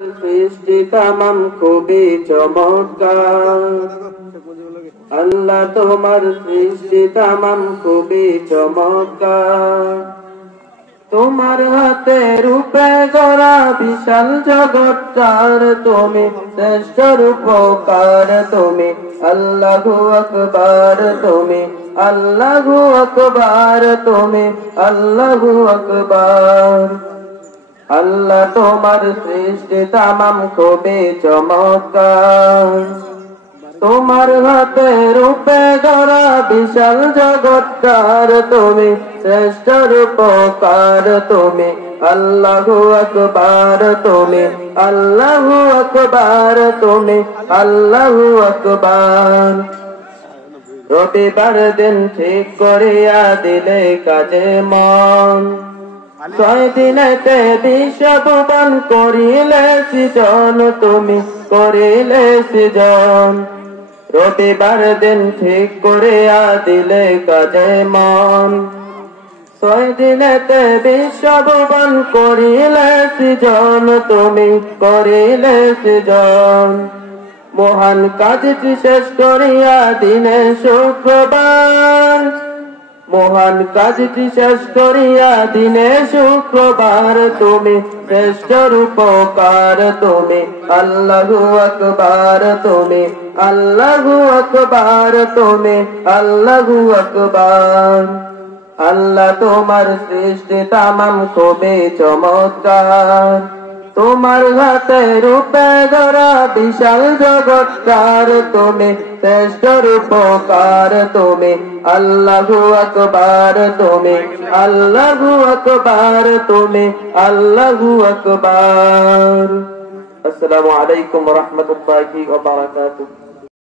সৃষ্টি তামাম খুবই চমৎকার। আল্লাহ তোমার সৃষ্টি তামাম খুবই চমৎকার। তোমার হাতে রূপে গড়া বিশাল জগৎটার তুমি শ্রেষ্ঠ রূপকার। তুমি আল্লাহু আকবার, তুমি আল্লাহু আকবার, তুমি আল্লাহু আকবার। আল্লাহ তোমার সৃষ্টি তামাম খুবই চমৎকার। তোমার হাতে রূপে গড়া বিশাল জগৎকার তুমি শ্রেষ্ঠ রূপকার। তুমি আল্লাহু আকবার, তুমি আল্লাহু আকবার, তুমি আল্লাহু আকবার। রবিবার দিন ঠিক করিয়া দিলে কাজে মন, 6 দিনেতে বিশ্বভুবন করিলে সৃজন, তুমি করিলে সৃজন। রবিবার দিন ঠিক করিয়া দিলে কাজে মন, 6 দিনেতে বিশ্বভুবন করিলে সৃজন, তুমি করিলে সৃজন। মহান কাজটি শেষ করিয়া দিনে শুক্রবার, মহান কাজটি শেষ করিয়া দিনে শুক্রবার তুমি শ্রেষ্ঠ রূপকার। তুমি আল্লাহু আকবার, তুমি আল্লাহু আকবার, তুমি আল্লাহু আকবার। আল্লাহ তোমার সৃষ্টি তামাম খুবই চমৎকার। তোমার হাতে রূপে গড়া বিশাল জগৎকার তুমি শ্রেষ্ঠ রূপকার। তুমি আল্লাহু আকবার, তুমি আল্লাহু আকবার, তুমি আল্লাহু আকবার। আসসালামু আলাইকুম ওয়া রাহমাতুল্লাহি ওয়া বারাকাতুহু।